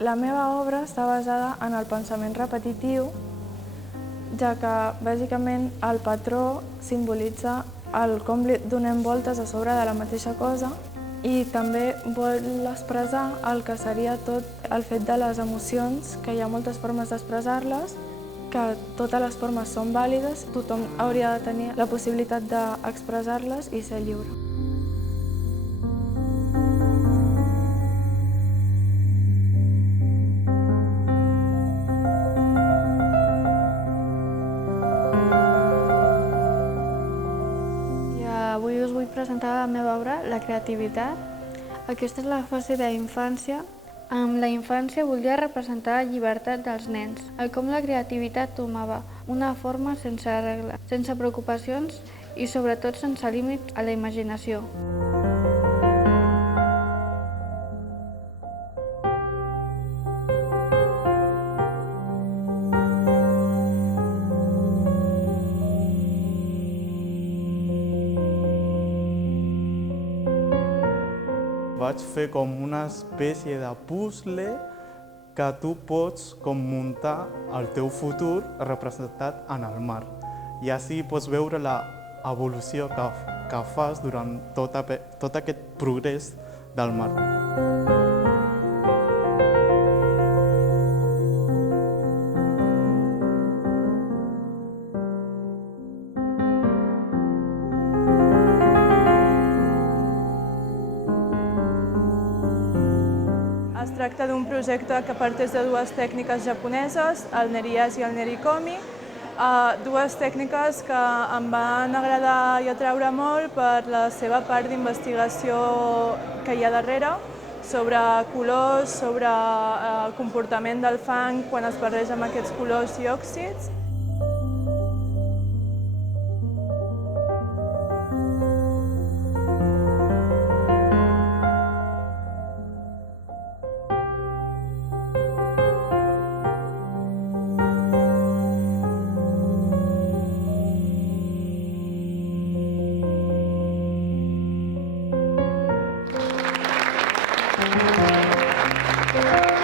La meva obra està basada en el pensament repetitiu, ja que bàsicament el patró simbolitza el com li donem voltes a sobre de la mateixa cosa i també vol expressar el que seria tot el fet de les emocions, que hi ha moltes formes d'expressar-les, que totes les formes són vàlides, tothom hauria de tenir la possibilitat d'expressar-les i ser lliure. Avui us vull presentar la meva obra, La creativitat. Aquesta és la fase de infància. Amb la infància volia representar la llibertat dels nens, el com la creativitat tomava una forma sense regles, sense preocupacions i sobretot sense límits a la imaginació. Vaig fer com una espècie de puzzle que tu pots com muntar el teu futur representat en el mar. I així pots veure l'evolució que fas durant tot aquest progrés del mar. Es tracta d'un projecte que parteix de dues tècniques japoneses, el neriyasi i el nerikomi, dues tècniques que em van agradar i atraure molt per la seva part d'investigació que hi ha darrere, sobre colors, sobre el comportament del fang quan es barreja amb aquests colors i òxids. Thank you.